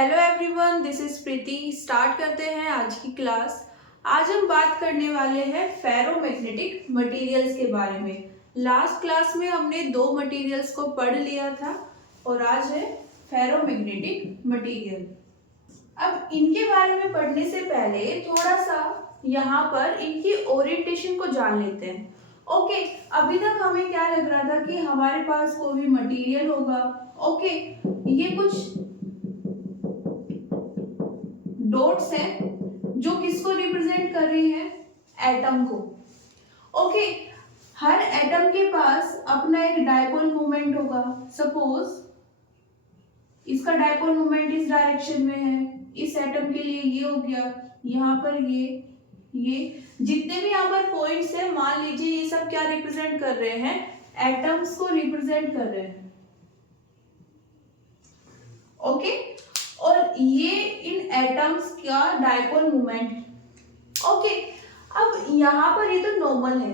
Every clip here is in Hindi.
Hello everyone, this is Preeti. Start करते हैं आज की क्लास। आज हम बात करने वाले हैं फेरोमैग्नेटिक मटेरियल्स के बारे में। लास्ट क्लास में हमने दो मटेरियल्स को पढ़ लिया था और आज है फेरोमैग्नेटिक मटेरियल। अब इनके बारे में पढ़ने से पहले थोड़ा सा यहाँ पर इनकी ओरिएंटेशन को जान लेते हैं। ओके, अभी तक हमें क्या लग रहा था कि हमारे पास कोई भी मटेरियल होगा। ओके, ये कुछ डॉट्स हैं जो किसको रिप्रेजेंट कर रही हैं? एटम को। ओके, हर एटम के पास अपना एक डायपोल मोमेंट होगा। सपोज इसका डायपोल मोमेंट इस डायरेक्शन में है, इस एटम के लिए ये हो गया, यहाँ पर ये जितने भी यहाँ पर पॉइंट्स हैं, मान लीजिए ये सब क्या रिप्रेजेंट कर रहे हैं? एटम्स को रिप्रेजेंट कर रहे हैं। ओके, और ये इन एटम्स का डायपोल मोमेंट। ओके, अब यहाँ पर ये तो नॉर्मल है।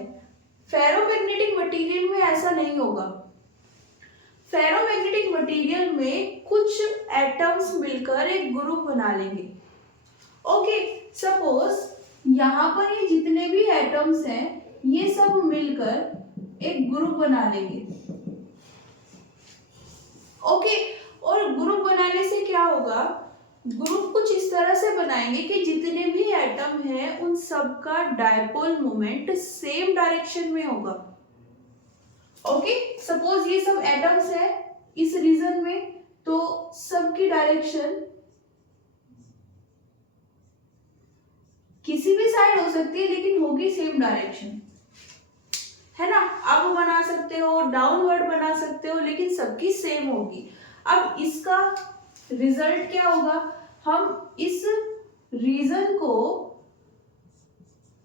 फेरोमैग्नेटिक मटेरियल में ऐसा नहीं होगा। फेरोमैग्नेटिक मटेरियल में कुछ एटम्स मिलकर एक ग्रुप बना लेंगे। ओके, सपोज यहाँ पर ये जितने भी एटम्स हैं ये सब मिलकर एक ग्रुप बना लेंगे। ओके, और ग्रुप बनाने से क्या होगा? ग्रुप कुछ इस तरह से बनाएंगे कि जितने भी एटम हैं उन सब का डायपोल मोमेंट सेम डायरेक्शन में होगा। ओके, सपोज ये सब एटम्स है इस रीजन में, तो सबकी डायरेक्शन किसी भी साइड हो सकती है लेकिन होगी सेम डायरेक्शन, है ना। अप बना सकते हो, डाउनवर्ड बना सकते हो, लेकिन सबकी सेम होगी। अब इसका रिजल्ट क्या होगा? हम इस रीजन को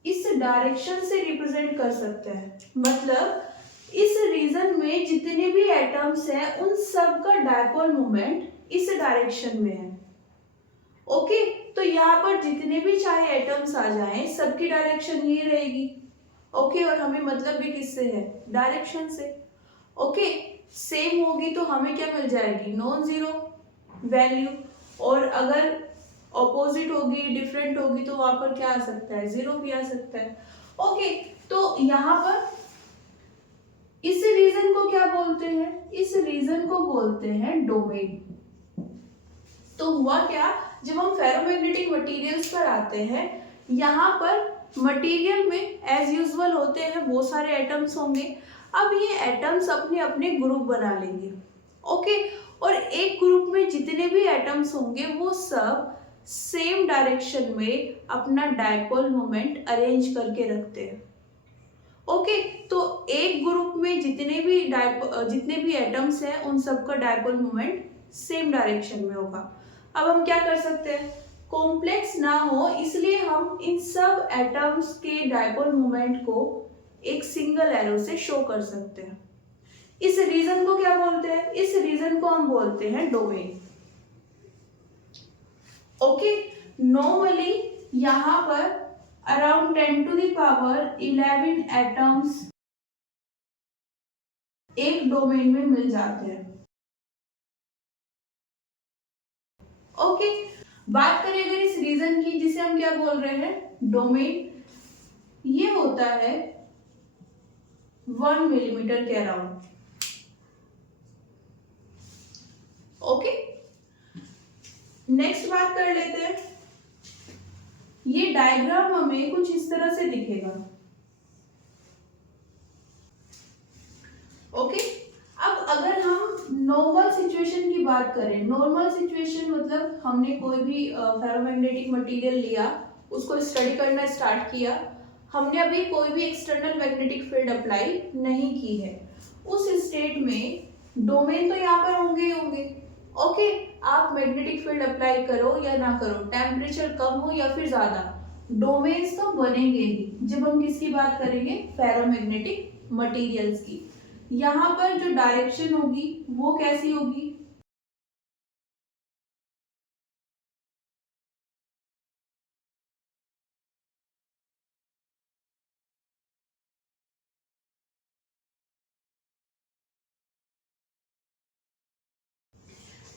इस डायरेक्शन से रिप्रेजेंट कर सकते हैं। मतलब इस रीजन में जितने भी एटम्स हैं उन सब का डायपोल मोमेंट इस डायरेक्शन में है। ओके, तो यहाँ पर जितने भी चाहे एटम्स आ जाएं सबकी डायरेक्शन ये रहेगी। ओके, और हमें मतलब भी किससे है? डायरेक्शन से। ओके, सेम होगी तो हमें क्या मिल जाएगी? Non zero value. और अगर ऑपोजिट होगी, डिफरेंट होगी, तो वहां पर क्या आ सकता है? जीरो भी आ सकता है। ओके, तो यहाँ पर इस रीजन को क्या बोलते हैं? इस रीजन को बोलते हैं डोमेन। तो हुआ क्या, जब हम फेरोमैग्नेटिक मटेरियल्स पर आते हैं, यहाँ पर मटेरियल में एज यूजुअल होते हैं बहुत सारे एटम्स होंगे। अब ये एटम्स अपने अपने ग्रुप बना लेंगे। ओके, और एक ग्रुप में जितने भी एटम्स होंगे वो सब सेम डायरेक्शन में अपना डायपोल मोमेंट अरेंज करके रखते हैं। ओके, तो एक ग्रुप में जितने भी एटम्स हैं उन सब का डायपोल मोमेंट सेम डायरेक्शन में होगा। अब हम क्या कर सकते हैं? कॉम्प्लेक्स ना हो इसलिए हम इन सब एटम्स के डायपोल मोमेंट को एक सिंगल एरो से शो कर सकते हैं। इस रीजन को क्या बोलते हैं? इस रीजन को हम बोलते हैं डोमेन। ओके, नॉर्मली यहाँ पर around 10 to the power 11 atoms एक डोमेन में मिल जाते हैं। ओके, बात करें अगर इस रीजन की जिसे हम क्या बोल रहे हैं? डोमेन, ये होता है 1 मिलीमीटर के अराउंड। ओके, नेक्स्ट बात कर लेते हैं। ये डायग्राम हमें कुछ इस तरह से दिखेगा। ओके, अब अगर हम नॉर्मल सिचुएशन की बात करें, नॉर्मल सिचुएशन मतलब हमने कोई भी फेरोमैग्नेटिक मटेरियल लिया, उसको स्टडी करना स्टार्ट किया, हमने अभी कोई भी एक्सटर्नल मैग्नेटिक फील्ड अप्लाई नहीं की है, उस स्टेट में डोमेन तो यहाँ पर होंगे ही होंगे। ओके, आप मैग्नेटिक फील्ड अप्लाई करो या ना करो, टेम्परेचर कम हो या फिर ज्यादा, डोमेन्स तो बनेंगे ही। जब हम किसकी बात करेंगे? फेरोमैग्नेटिक मटेरियल्स की। यहाँ पर जो डायरेक्शन होगी वो कैसी होगी?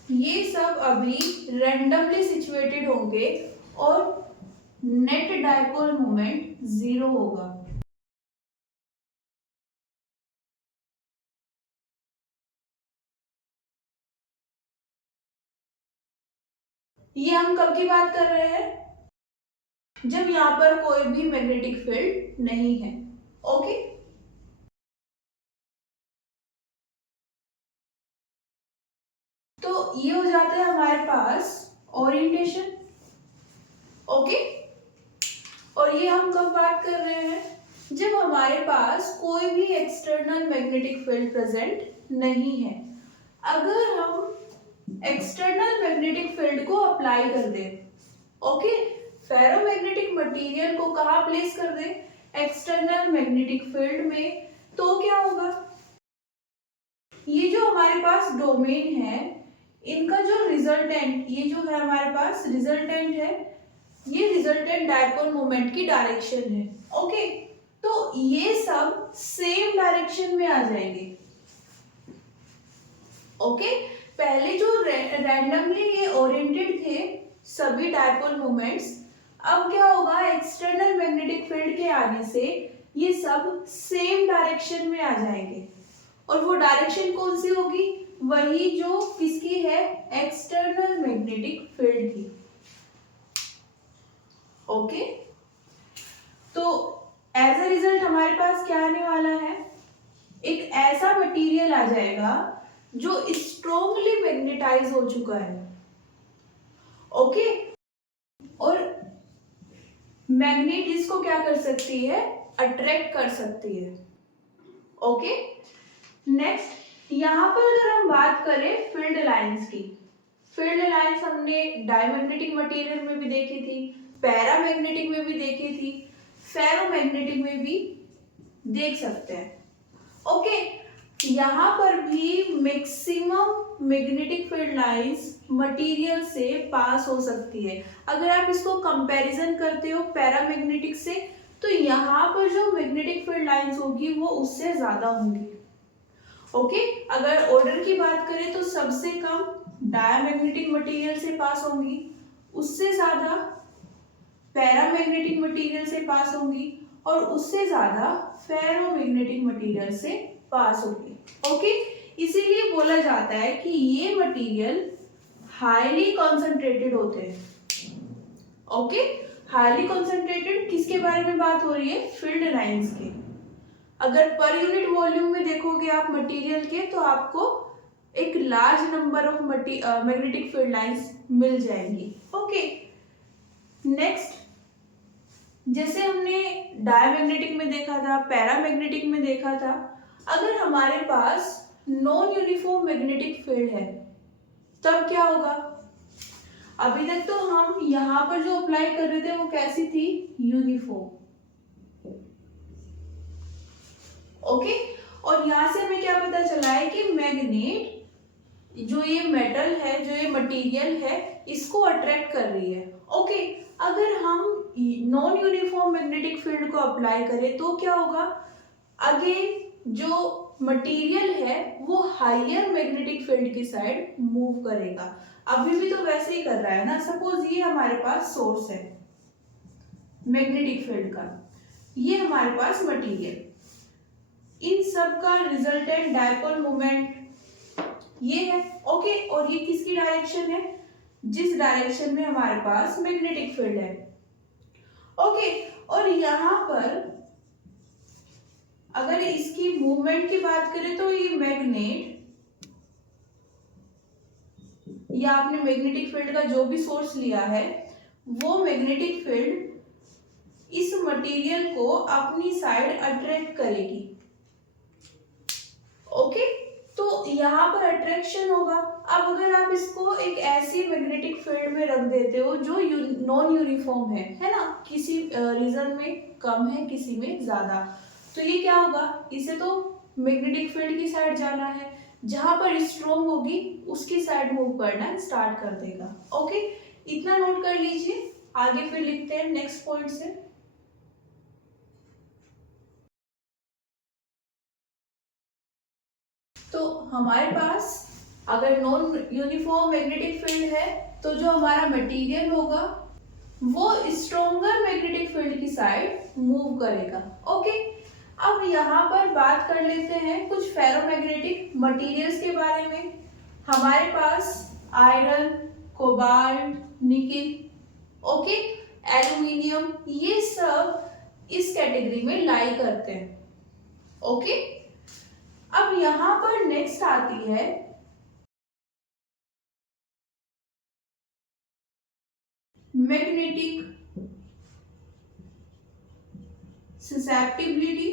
ये सब अभी रैंडमली सिचुएटेड होंगे और नेट डायपोल मोमेंट 0 होगा। ये हम कब की बात कर रहे हैं? जब यहाँ पर कोई भी मैग्नेटिक फील्ड नहीं है। ओके, तो ये हो जाता है हमारे पास ओरिएंटेशन। ओके, और ये हम कब बात कर रहे हैं? जब हमारे पास कोई भी एक्सटर्नल मैग्नेटिक फील्ड प्रेजेंट नहीं है। अगर हम एक्सटर्नल मैग्नेटिक फील्ड को अप्लाई कर दें, ओके, फेरोमैग्नेटिक मटेरियल को कहाँ प्लेस कर दें? एक्सटर्नल मैग्नेटिक फील्ड में, तो क्या होगा? ये जो हमारे पास डोमेन है, इनका जो रिजल्टेंट, ये जो है हमारे पास रिजल्टेंट है, ये रिजल्टेंट डायपोल मोमेंट की डायरेक्शन है। ओके, तो ये सब सेम डायरेक्शन में आ जाएंगे। ओके, पहले जो रैंडमली ये ओरिएंटेड थे सभी डायपोल मोमेंट्स, अब क्या होगा? एक्सटर्नल मैग्नेटिक फील्ड के आने से ये सब सेम डायरेक्शन में आ जाएंगे। और वो डायरेक्शन कौन सी होगी? वही जो किसकी है? एक्सटर्नल मैग्नेटिक फील्ड की। ओके, तो एज अ रिजल्ट हमारे पास क्या आने वाला है? एक ऐसा मटेरियल आ जाएगा जो स्ट्रोंगली मैग्नेटाइज हो चुका है। ओके, और मैग्नेट जिसको क्या कर सकती है? अट्रैक्ट कर सकती है। ओके, नेक्स्ट यहां पर अगर हम बात करें फील्ड लाइंस की, फील्ड लाइंस हमने डायमैग्नेटिक मटेरियल में भी देखी थी, पैरामैग्नेटिक में भी देखी थी, फेरोमैग्नेटिक में भी देख सकते हैं। ओके, यहाँ पर भी maximum magnetic field lines material से पास हो सकती है। अगर आप इसको कंपैरिजन करते हो पैरामैग्नेटिक से, तो यहाँ पर जो मैग्नेटिक फील्ड लाइंस होगी वो उससे ज्यादा होंगी। ओके, अगर ऑर्डर की बात करें तो सबसे कम डायमैग्नेटिक मटेरियल से पास होंगी, उससे ज्यादा पैरामैग्नेटिक मटेरियल से पास होंगी, और उससे ज्यादा फेरोमैग्नेटिक मटेरियल से पास होगी। ओके, इसीलिए बोला जाता है कि ये मटेरियल हाईली कॉन्सेंट्रेटेड होते हैं। ओके, हाईली कॉन्सेंट्रेटेड किसके बारे में बात हो रही है? फील्ड लाइंस के। अगर पर यूनिट वॉल्यूम में देखोगे आप मटेरियल के, तो आपको एक large number of magnetic field lines मिल जाएंगी। ओके, नेक्स्ट, जैसे हमने डायमैग्नेटिक में देखा था, पैरामैग्नेटिक में देखा था, अगर हमारे पास नॉन यूनिफॉर्म मैग्नेटिक फील्ड है तब क्या होगा? अभी तक तो हम यहाँ पर जो अप्लाई कर रहे थे वो कैसी थी? यूनिफॉर्म। ओके, और यहां से हमें क्या पता चला है कि मैग्नेट जो ये मेटल है, जो ये मटेरियल है, इसको अट्रैक्ट कर रही है। ओके, अगर हम नॉन यूनिफॉर्म मैग्नेटिक फील्ड को अप्लाई करें तो क्या होगा? अगेन जो मटेरियल है वो हायर मैग्नेटिक फील्ड की साइड मूव करेगा। अभी भी तो वैसे ही कर रहा है ना। सपोज ये हमारे पास सोर्स है मैग्नेटिक फील्ड का, ये हमारे पास मटेरियल, इन सब का रिजल्टेंट डायपोल मोमेंट ये है। ओके, और ये किसकी डायरेक्शन है? जिस डायरेक्शन में हमारे पास मैग्नेटिक फील्ड है। ओके, और यहां पर अगर इसकी मूवमेंट की बात करें तो ये मैग्नेट, या आपने मैग्नेटिक फील्ड का जो भी सोर्स लिया है, वो मैग्नेटिक फील्ड इस मटेरियल को अपनी साइड अट्रैक्ट करेगी। ओके, तो यहाँ पर अट्रैक्शन होगा। अब अगर आप इसको एक ऐसी मैग्नेटिक फील्ड में रख देते हो जो नॉन यूनिफॉर्म है ना, किसी रीजन में कम है, किसी में ज्यादा, तो ये क्या होगा? इसे तो मैग्नेटिक फील्ड की साइड जाना है, जहां पर स्ट्रॉन्ग होगी उसकी साइड मूव करना स्टार्ट कर देगा। ओके, इतना नोट कर लीजिए, आगे फिर लिखते हैं नेक्स्ट पॉइंट से। तो हमारे पास अगर नॉन यूनिफॉर्म मैग्नेटिक फील्ड है तो जो हमारा मटेरियल होगा वो स्ट्रॉन्गर मैग्नेटिक फील्ड की साइड मूव करेगा। ओके, अब यहाँ पर बात कर लेते हैं कुछ फेरोमैग्नेटिक मटेरियल्स के बारे में। हमारे पास iron, cobalt, nickel, okay, aluminium, ये सब इस कैटेगरी में लाई करते हैं। ओके, अब यहाँ पर नेक्स्ट आती है magnetic susceptibility.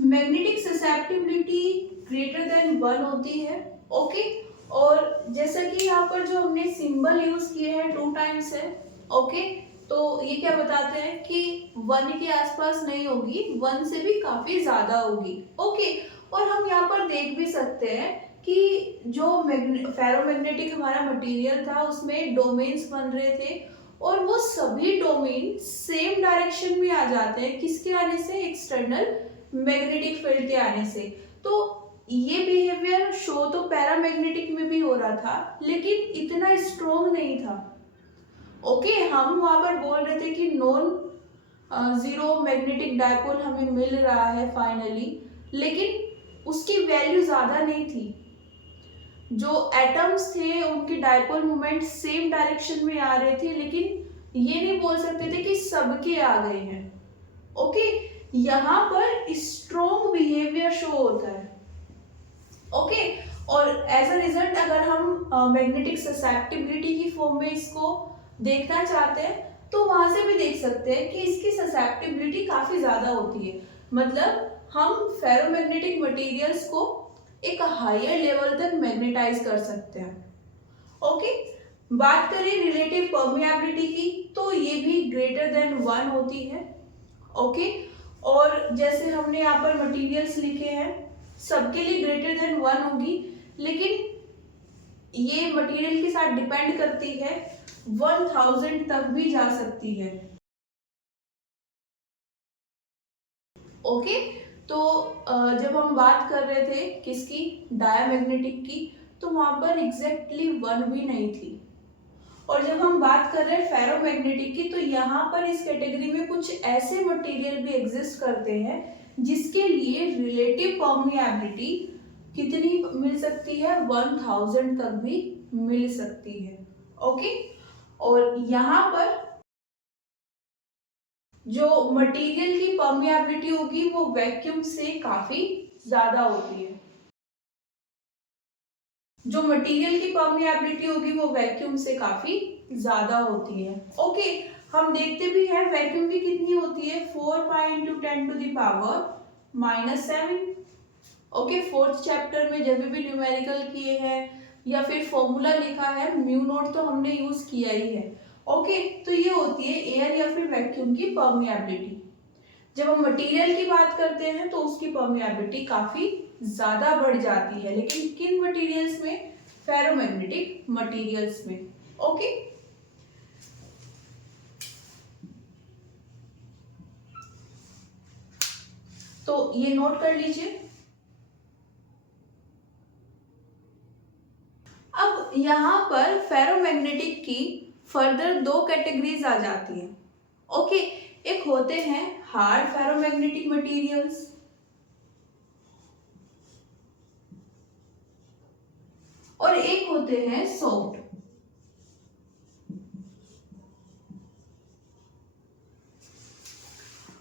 Magnetic susceptibility greater than 1 होती है। ओके, और जैसा कि यहाँ पर जो हमने सिंबल यूज किए हैं 2 टाइम्स है। ओके, तो ये क्या बताते हैं कि 1 के आसपास नहीं होगी, 1 से भी काफी ज्यादा होगी। ओके, और हम यहाँ पर देख भी सकते हैं कि जो फेरोमैग्नेटिक हमारा मटेरियल था उसमें डोमेन्स बन रहे थे और वो सभी डोमेन सेम डायरेक्शन में आ जाते हैं। किसके आने से? एक्सटर्नल मैग्नेटिक फील्ड के आने से। तो ये बिहेवियर शो तो पैरामैग्नेटिक में भी हो रहा था लेकिन इतना स्ट्रोंग नहीं था। ओके, हम वहां पर बोल रहे थे कि नॉन जीरो मैग्नेटिक डायपोल हमें मिल रहा है फाइनली, लेकिन उसकी वैल्यू ज्यादा नहीं थी। जो एटम्स थे उनकी डायपोल मोमेंट सेम डायरेक्शन में आ रहे थे, लेकिन ये नहीं बोल सकते थे कि सबके आ गए हैं। ओके, यहाँ पर स्ट्रोंग बिहेवियर शो होता है। ओके, और एज अ रिजल्ट अगर हम मैग्नेटिक ससेप्टिबिलिटी की फॉर्म में इसको देखना चाहते हैं तो वहां से भी देख सकते हैं कि इसकी ससेप्टिबिलिटी काफी ज्यादा होती है। मतलब हम फेरोमैग्नेटिक मटेरियल्स को एक हायर लेवल तक मैग्नेटाइज कर सकते हैं। ओके, बात करें रिलेटिव परमिएबिलिटी की तो ये भी ग्रेटर देन 1 होती है। ओके, और जैसे हमने यहाँ पर मटेरियल्स लिखे हैं सबके लिए ग्रेटर देन 1 होगी, लेकिन ये मटेरियल के साथ डिपेंड करती है, 1000 तक भी जा सकती है। ओके, तो जब हम बात कर रहे थे किसकी? डायमैग्नेटिक की, तो वहां पर एग्जैक्टली 1 भी नहीं थी। और जब हम बात कर रहे हैं फेरोमैग्नेटिक की तो यहाँ पर इस कैटेगरी में कुछ ऐसे मटेरियल भी एग्जिस्ट करते हैं जिसके लिए रिलेटिव परमिएबिलिटी कितनी मिल सकती है? 1000 तक भी मिल सकती है। ओके, और यहाँ पर जो मटेरियल की परमिएबिलिटी होगी वो वैक्यूम से काफी ज्यादा होती है। जो मटेरियल की परमिएबिलिटी होगी वो वैक्यूम से काफी ज्यादा होती है। ओके, हम देखते भी हैं वैक्यूम की कितनी होती है? 4 pi into 10 to the power -7। Okay, 4th chapter में जब भी न्यूमेरिकल किए हैं या फिर फॉर्मूला लिखा है म्यू नॉट तो हमने यूज किया ही है। ओके, तो ये होती है एयर या फिर वैक्यूम की परमिएबिलिटी। जब हम मटेरियल की बात करते हैं तो उसकी परमिएबिलिटी काफी ज्यादा बढ़ जाती है, लेकिन किन मटेरियल्स में? फेरोमैग्नेटिक मटेरियल्स में। ओके, तो ये नोट कर लीजिए। अब यहाँ पर फेरोमैग्नेटिक की फर्दर 2 कैटेगरीज आ जाती हैं। ओके, एक होते हैं हार्ड फेरोमैग्नेटिक मटेरियल्स और एक होते हैं सॉफ्ट।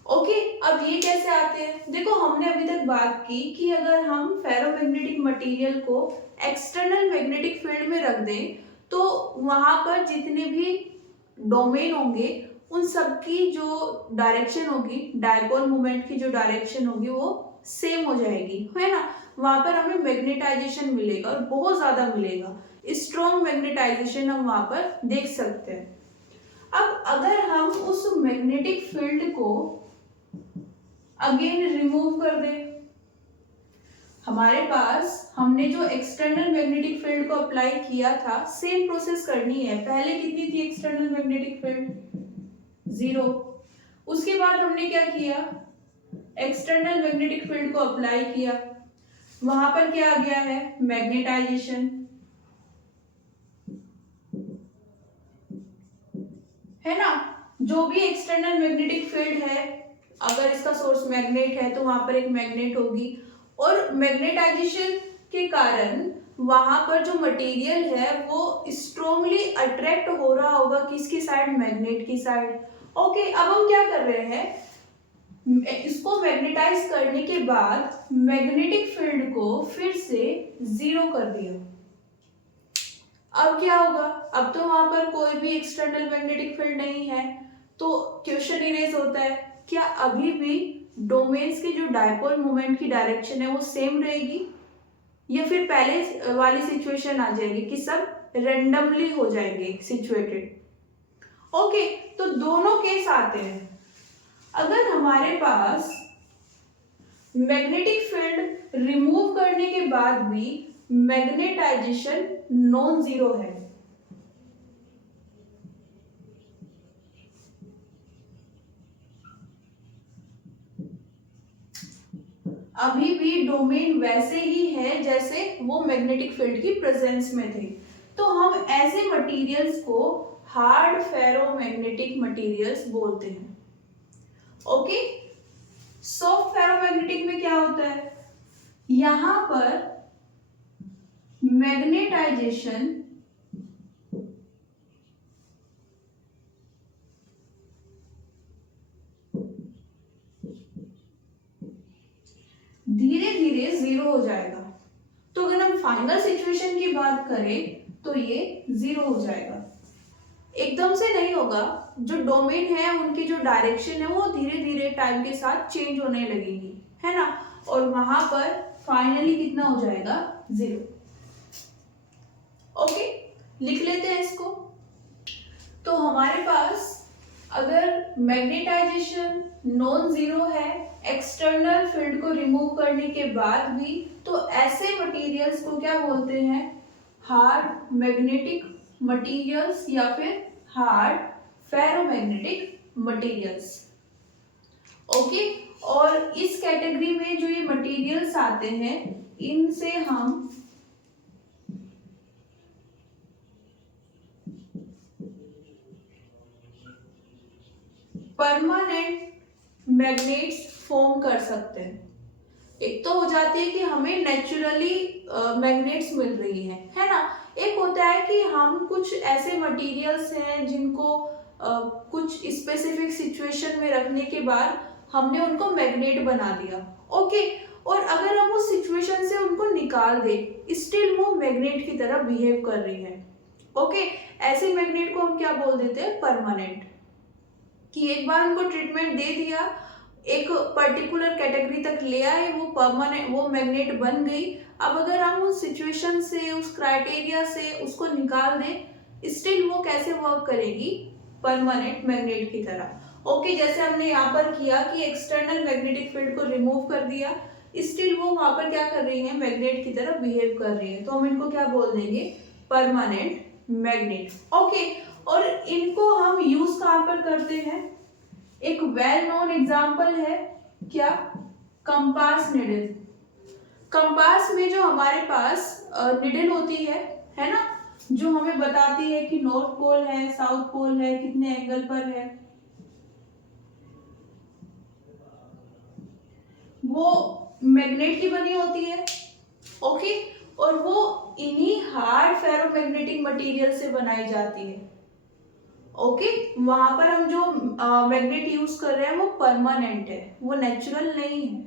ओके, अब ये कैसे आते हैं? देखो, हमने अभी तक बात की कि अगर हम फेरोमैग्नेटिक मटेरियल को एक्सटर्नल मैग्नेटिक फील्ड में रख दें तो वहां पर जितने भी डोमेन होंगे उन सब की जो डायरेक्शन होगी, डायपोल मोमेंट की जो डायरेक्शन होगी वो सेम हो जाएगी, है ना। वहां पर हमें मैग्नेटाइजेशन मिलेगा और बहुत ज्यादा मिलेगा। स्ट्रॉन्ग मैग्नेटाइजेशन हम वहां पर देख सकते हैं। अब अगर हम उस मैग्नेटिक फील्ड को अगेन रिमूव कर दें, हमारे पास हमने जो एक्सटर्नल मैग्नेटिक फील्ड को अप्लाई किया था सेम प्रोसेस करनी है। पहले कितनी थी एक्सटर्नल मैग्नेटिक फील्ड? 0। उसके बाद हमने क्या किया? एक्सटर्नल मैग्नेटिक फील्ड को अप्लाई किया, वहां पर क्या आ गया है, मैग्नेटाइजेशन, है ना। जो भी एक्सटर्नल मैग्नेटिक फील्ड है, अगर इसका सोर्स मैग्नेट है तो वहां पर एक मैग्नेट होगी, और मैग्नेटाइजेशन के कारण वहां पर जो मटेरियल है वो स्ट्रांगली अट्रैक्ट हो रहा होगा किसकी साइड, मैग्नेट की साइड। ओके, अब हम क्या कर रहे हैं, इसको मैग्नेटाइज करने के बाद मैग्नेटिक फील्ड को फिर से जीरो कर दिया। अब क्या होगा, अब तो वहां पर कोई भी एक्सटर्नल मैग्नेटिक फील्ड नहीं है, तो क्वेश्चन इरेज होता है, क्या अभी भी डोमेन्स की जो डायपोल मोमेंट की डायरेक्शन है वो सेम रहेगी, या फिर पहले वाली सिचुएशन आ जाएगी कि सब रेंडमली हो जाएंगे सिचुएटेड। ओके, तो दोनों केस आते हैं। अगर हमारे पास मैग्नेटिक फील्ड रिमूव करने के बाद भी मैग्नेटाइजेशन नॉन जीरो है, अभी भी डोमेन वैसे ही है जैसे वो मैग्नेटिक फील्ड की प्रेजेंस में थे, तो हम ऐसे मटेरियल्स को हार्ड फेरोमैग्नेटिक मटेरियल्स बोलते हैं। ओके, सॉफ्ट फेरोमैग्नेटिक में क्या होता है, यहां पर मैग्नेटाइजेशन धीरे धीरे जीरो हो जाएगा। तो अगर हम फाइनल सिचुएशन की बात करें तो ये जीरो हो जाएगा, एकदम से नहीं होगा। जो डोमेन है उनकी जो डायरेक्शन है वो धीरे धीरे टाइम के साथ चेंज होने लगेगी, है ना, और वहां पर फाइनली कितना हो जाएगा, जीरो। ओके, लिख लेते हैं इसको। तो हमारे पास अगर मैग्नेटाइजेशन नॉन जीरो है एक्सटर्नल फील्ड को रिमूव करने के बाद भी, तो ऐसे मटेरियल्स को क्या बोलते हैं, हार्ड मैग्नेटिक मटेरियल्स या फिर हार्ड फेरोमैग्नेटिक मटेरियल्स। ओके, और इस कैटेगरी में जो ये मटेरियल्स आते हैं इनसे हम परमानेंट मैग्नेट्स फॉर्म कर सकते हैं। एक तो हो जाती है कि हमें नेचुरली मैग्नेट्स मिल रही है ना। एक होता है कि हम कुछ ऐसे मटेरियल्स हैं जिनको कुछ स्पेसिफिक सिचुएशन में रखने के बाद हमने उनको मैग्नेट बना दिया। ओके, और अगर हम उस सिचुएशन से उनको निकाल दें स्टिल वो मैग्नेट की तरह बिहेव कर रही है। ओके, ऐसे मैग्नेट को हम क्या बोल देते हैं, परमानेंट। कि एक बार उनको ट्रीटमेंट दे दिया, एक पर्टिकुलर कैटेगरी तक ले आए, वो परमानेंट, वो मैग्नेट बन गई। अब अगर हम उस सिचुएशन से, उस क्राइटेरिया से उसको निकाल दें स्टिल वो कैसे वर्क करेगी, परमानेंट मैग्नेट की तरह। ओके, जैसे हमने यहाँ पर किया कि एक्सटर्नल मैग्नेटिक फील्ड को रिमूव कर दिया, स्टिल वो वहां पर क्या कर रही है, मैग्नेट की तरह बिहेव कर रही है, तो हम इनको क्या बोल देंगे, परमानेंट मैग्नेट। ओके, और इनको हम यूज कहां पर करते हैं, एक वेल नोन एग्जाम्पल है क्या, कंपास निडल। कंपास में जो हमारे पास निडल होती है ना, जो हमें बताती है कि नॉर्थ पोल है, साउथ पोल है, कितने एंगल पर है, वो मैग्नेट की बनी होती है। ओके, और वो इन्हीं हार्ड फेरोमैग्नेटिक मटेरियल से बनाई जाती है। ओके, वहां पर हम जो मैग्नेट यूज कर रहे हैं वो परमानेंट है, वो नेचुरल नहीं है।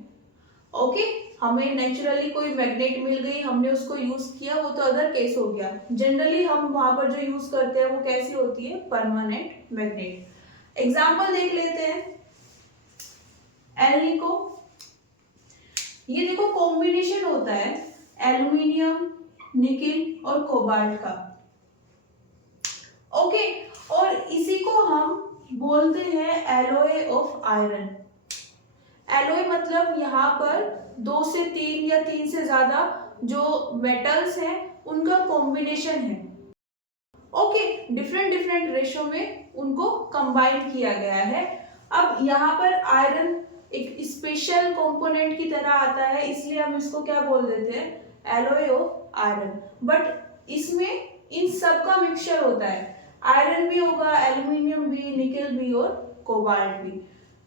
ओके, हमें नेचुरली कोई मैग्नेट मिल गई, हमने उसको यूज किया, वो तो अदर केस हो गया। जनरली हम वहां पर जो यूज करते हैं वो कैसी होती है, परमानेंट मैग्नेट। एग्जाम्पल देख लेते हैं, एल्निको। ये देखो कॉम्बिनेशन होता है एल्यूमिनियम, निकिल और कोबाल्ट का। ओके, और इसी को हम बोलते हैं एलॉय ऑफ आयरन। एलॉय मतलब यहाँ पर 2 से 3 या 3 से ज्यादा जो मेटल्स हैं उनका कॉम्बिनेशन है। ओके, डिफरेंट डिफरेंट रेशो में उनको कंबाइन किया गया है। अब यहाँ पर आयरन एक स्पेशल कंपोनेंट की तरह आता है, इसलिए हम इसको क्या बोल देते हैं, एलॉय ऑफ आयरन। बट इसमें इन सब का मिक्सचर होता है, आयरन भी होगा, एल्यूमिनियम भी, निकल भी और कोबाल्ट भी।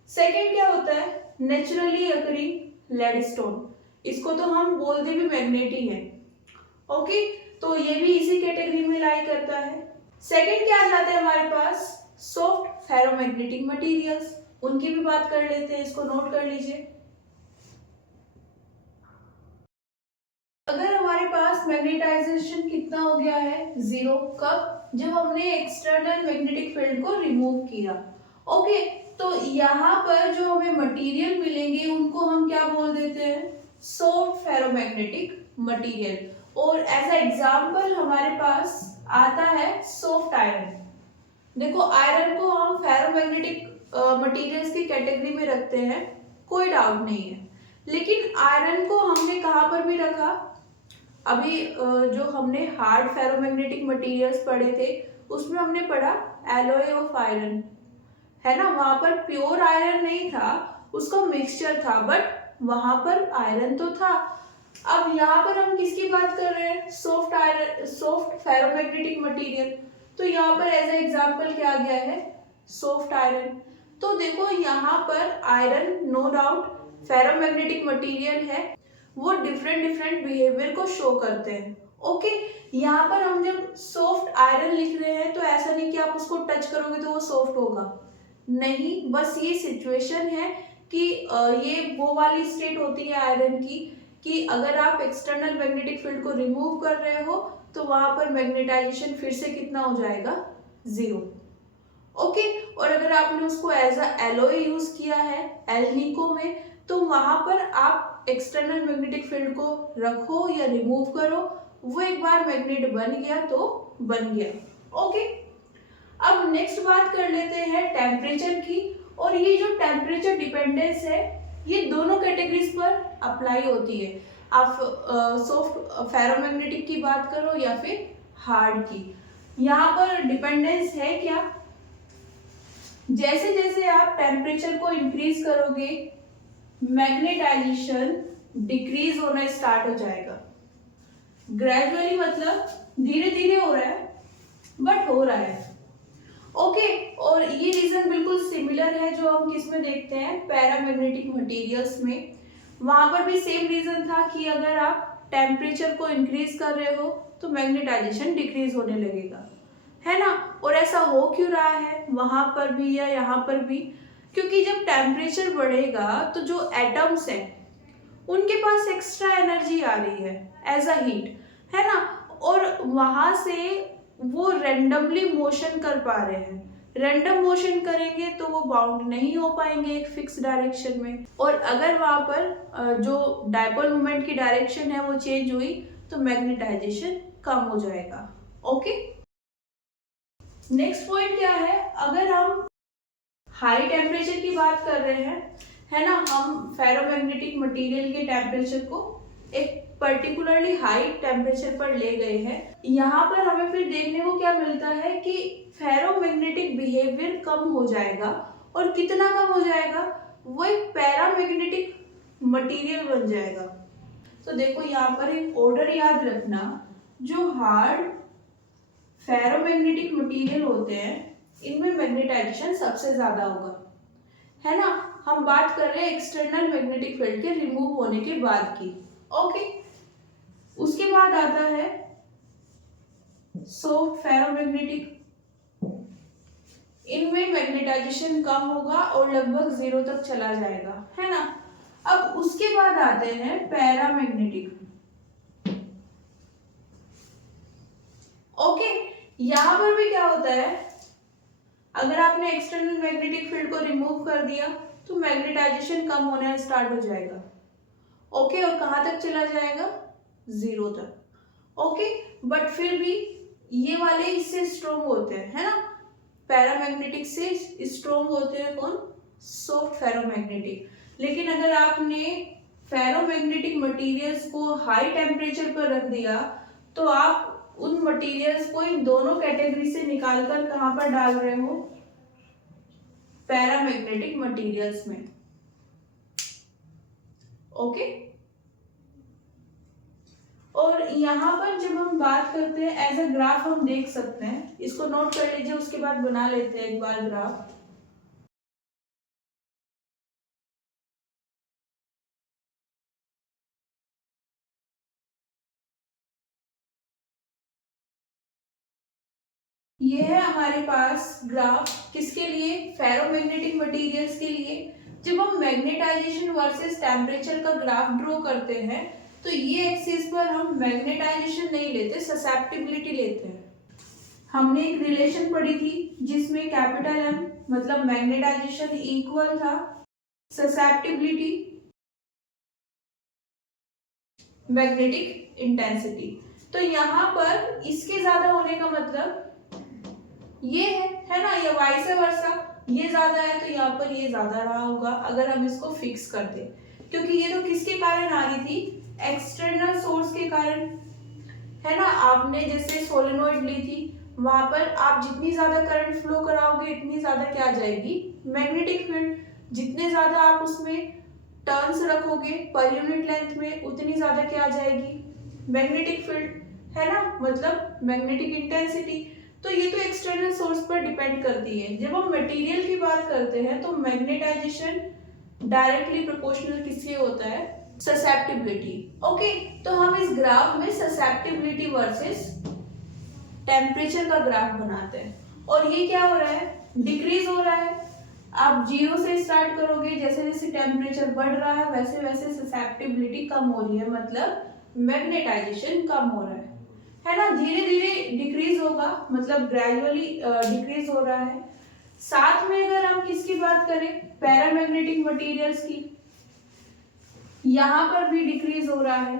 सेकेंड क्या होता है, नेचुरली अकरिंग लेडस्टोन, इसको तो हम बोलते भी मैग्नेट ही है। ओके, तो ये भी इसी कैटेगरी में लाई करता है। सेकेंड क्या आ जाता है हमारे पास, सॉफ्ट फेरोमैग्नेटिक मटेरियल्स, उनकी भी बात कर लेते हैं, इसको नोट कर लीजिए। अगर हमारे पास मैग्नेटाइजेशन कितना हो गया है, 0, कब, जब हमने एक्सटर्नल मैग्नेटिक फील्ड को रिमूव किया। ओके, तो यहाँ पर जो हमें मटेरियल मिलेंगे उनको हम क्या बोल देते हैं, सॉफ्ट फेरोमैग्नेटिक मटेरियल। और एज ए एग्जांपल हमारे पास आता है सॉफ्ट आयरन। देखो, आयरन को हम फेरोमैग्नेटिक मटेरियल्स की कैटेगरी में रखते हैं, कोई डाउट नहीं है, लेकिन आयरन को हमने कहाँ पर भी रखा, अभी जो हमने हार्ड फेरोमैग्नेटिक मटेरियल्स पढ़े थे उसमें हमने पढ़ा एलॉय ऑफ आयरन, है ना, वहां पर प्योर आयरन नहीं था, उसका मिक्सचर था, बट वहां पर आयरन तो था। अब यहाँ पर हम किसकी बात कर रहे हैं, soft iron, soft ferromagnetic material, तो यहाँ पर एज ए एग्जांपल क्या गया है, सॉफ्ट आयरन। तो देखो यहाँ पर iron no doubt ferromagnetic material है, वो डिफरेंट डिफरेंट बिहेवियर को शो करते हैं। ओके, यहाँ पर हम जब सॉफ्ट आयरन लिख रहे हैं तो ऐसा नहीं कि आप उसको टच करोगे तो वो सॉफ्ट होगा, नहीं, बस ये सिचुएशन है कि ये वो वाली स्टेट होती है आयरन की कि अगर आप एक्सटर्नल मैग्नेटिक फील्ड को रिमूव कर रहे हो तो वहां पर मैग्नेटाइजेशन फिर से कितना हो जाएगा, 0। ओके, और अगर आपने उसको एज अ एलॉय यूज किया है एल्निको में, तो वहां पर आप एक्सटर्नल मैग्नेटिक फील्ड को रखो या रिमूव करो, वो एक बार मैग्नेट बन गया तो बन गया। ओके, अब नेक्स्ट बात कर लेते हैं टेम्परेचर की, और ये जो टेम्परेचर डिपेंडेंस है ये दोनों कैटेगरीज पर अप्लाई होती है, आप सॉफ्ट फेरोमैग्नेटिक की बात करो या फिर हार्ड की। यहाँ पर डिपेंडेंस है क्या, जैसे जैसे आप टेम्परेचर को इंक्रीज करोगे मैग्नेटाइजेशन डिक्रीज होना स्टार्ट हो जाएगा, ग्रेजुअली मतलब धीरे धीरे हो रहा है बट हो रहा है। ओके, और ये रीजन बिल्कुल सिमिलर है जो हम किस में देखते हैं, पैरामैग्नेटिक मटेरियल्स में। वहां पर भी सेम रीजन था कि अगर आप टेम्परेचर को इंक्रीज कर रहे हो तो मैग्नेटाइजेशन डिक्रीज होने लगेगा, है ना। और ऐसा हो क्यों रहा है वहां पर भी या यहाँ पर भी, क्योंकि जब टेम्परेचर बढ़ेगा तो जो एटम्स हैं उनके पास एक्स्ट्रा एनर्जी आ रही है एज अ हीट, है ना, और वहां से वो रैंडमली मोशन कर पा रहे हैं। रैंडम मोशन करेंगे तो वो बाउंड नहीं हो पाएंगे एक फिक्स डायरेक्शन में, और अगर वहां पर जो डायपोल मोमेंट की डायरेक्शन है वो चेंज हुई तो मैग्नेटाइजेशन कम हो जाएगा। ओके, नेक्स्ट पॉइंट क्या है, अगर हम हाई टेम्परेचर की बात कर रहे हैं, है ना, हम फेरोमैग्नेटिक मटेरियल के टेम्परेचर को एक पर्टिकुलरली हाई टेम्परेचर पर ले गए हैं, यहाँ पर हमें फिर देखने को क्या मिलता है कि फेरोमैग्नेटिक बिहेवियर कम हो जाएगा, और कितना कम हो जाएगा, वो एक पैरामैग्नेटिक मटेरियल बन जाएगा। तो देखो यहाँ पर एक ऑर्डर याद रखना, जो हार्ड फेरोमैग्नेटिक मटेरियल होते हैं इनमें मैग्नेटाइजेशन सबसे ज्यादा होगा, है ना। हम बात कर रहे हैं एक्सटर्नल मैग्नेटिक फील्ड के रिमूव होने के बाद की। ओके, उसके बाद आता है सॉफ्ट फेरोमैग्नेटिक, इनमें मैग्नेटाइजेशन कम होगा और लगभग 0 तक चला जाएगा, है ना। अब उसके बाद आते हैं पैरामैग्नेटिक। ओके, यहां पर भी क्या होता है, अगर आपने एक्सटर्नल मैग्नेटिक फील्ड को रिमूव कर दिया तो मैग्नेटाइजेशन कम होना स्टार्ट हो जाएगा। ओके, और कहां तक चला जाएगा, 0 तक। ओके, बट फिर भी ये वाले इससे स्ट्रोंग होते हैं, है ना, पैरामैग्नेटिक से स्ट्रोंग होते हैं कौन, सॉफ्ट फेरोमैग्नेटिक। लेकिन अगर आपने फेरोमैग्नेटिक मटेरियल्स को हाई टेम्परेचर पर रख दिया तो आप उन मटेरियल्स को इन दोनों कैटेगरी से निकालकर कहां पर डाल रहे हो, पैरामैग्नेटिक मटेरियल्स में। ओके। और यहाँ पर जब हम बात करते हैं एज अ ग्राफ हम देख सकते हैं, इसको नोट कर लीजिए, उसके बाद बना लेते हैं एक बार ग्राफ। ये है हमारे पास ग्राफ किसके लिए, फेरोमैग्नेटिक मटेरियल्स के लिए। जब हम मैग्नेटाइजेशन वर्सेस टेम्परेचर का ग्राफ ड्रॉ करते हैं तो ये एक्सिस पर हम मैग्नेटाइजेशन नहीं लेते, ससेप्टिबिलिटी लेते हैं। हमने एक रिलेशन पढ़ी थी जिसमें कैपिटल एम मतलब मैग्नेटाइजेशन इक्वल था ससेप्टिबिलिटी मैग्नेटिक इंटेंसिटी। तो यहाँ पर इसके ज्यादा होने का मतलब ये है ना, ये वाइस वर्सा, ये ज्यादा है तो यहाँ पर ये ज्यादा रहा होगा अगर हम इसको फिक्स कर दें, क्योंकि ये तो किसके कारण आ रही थी, एक्सटर्नल सोर्स के कारण, है ना। आपने जैसे सोलेनोइड ली थी, वहां पर आप जितनी ज्यादा करंट फ्लो कराओगे इतनी ज्यादा क्या आ जाएगी, मैग्नेटिक फील्ड। जितने ज्यादा आप उसमें टर्न्स रखोगे पर यूनिट लेंथ में उतनी ज्यादा क्या आ जाएगी, मैग्नेटिक फील्ड, है ना, मतलब मैग्नेटिक इंटेंसिटी। तो ये तो एक्सटर्नल सोर्स पर डिपेंड करती है। जब हम मटेरियल की बात करते हैं तो मैग्नेटाइजेशन डायरेक्टली प्रोपोर्शनल किससे होता है, ससेप्टिबिलिटी। ओके, तो हम इस ग्राफ में ससेप्टिबिलिटी वर्सेस टेम्परेचर का ग्राफ बनाते हैं। और ये क्या हो रहा है, डिक्रीज हो रहा है। आप 0 से स्टार्ट करोगे, जैसे जैसे टेम्परेचर बढ़ रहा है वैसे वैसे ससेप्टिबिलिटी कम हो रही है, मतलब मैग्नेटाइजेशन कम हो रहा है ना। धीरे धीरे डिक्रीज होगा, मतलब ग्रेजुअली डिक्रीज हो रहा है। साथ में अगर हम किसकी बात करें, पैरामैग्नेटिक मटेरियल्स की, यहाँ पर भी डिक्रीज हो रहा है।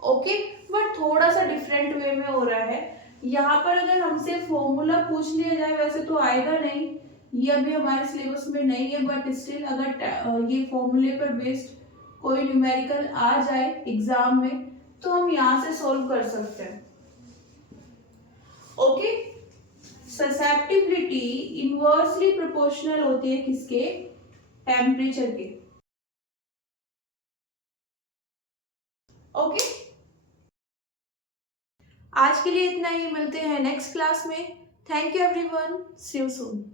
ओके, बट थोड़ा सा डिफरेंट वे में हो रहा है। यहाँ पर अगर हमसे फॉर्मूला पूछ लिया जाए वैसे तो आएगा नहीं, ये अभी हमारे सिलेबस में नहीं है, बट स्टिल अगर ये फॉर्मूले पर बेस्ड कोई न्यूमेरिकल आ जाए एग्जाम में तो हम यहाँ से सॉल्व कर सकते हैं। ओके, ससेप्टिबिलिटी इनवर्सली प्रोपोर्शनल होती है किसके, टेम्परेचर के। ओके, आज के लिए इतना ही, मिलते हैं नेक्स्ट क्लास में। Thank you everyone, see you soon.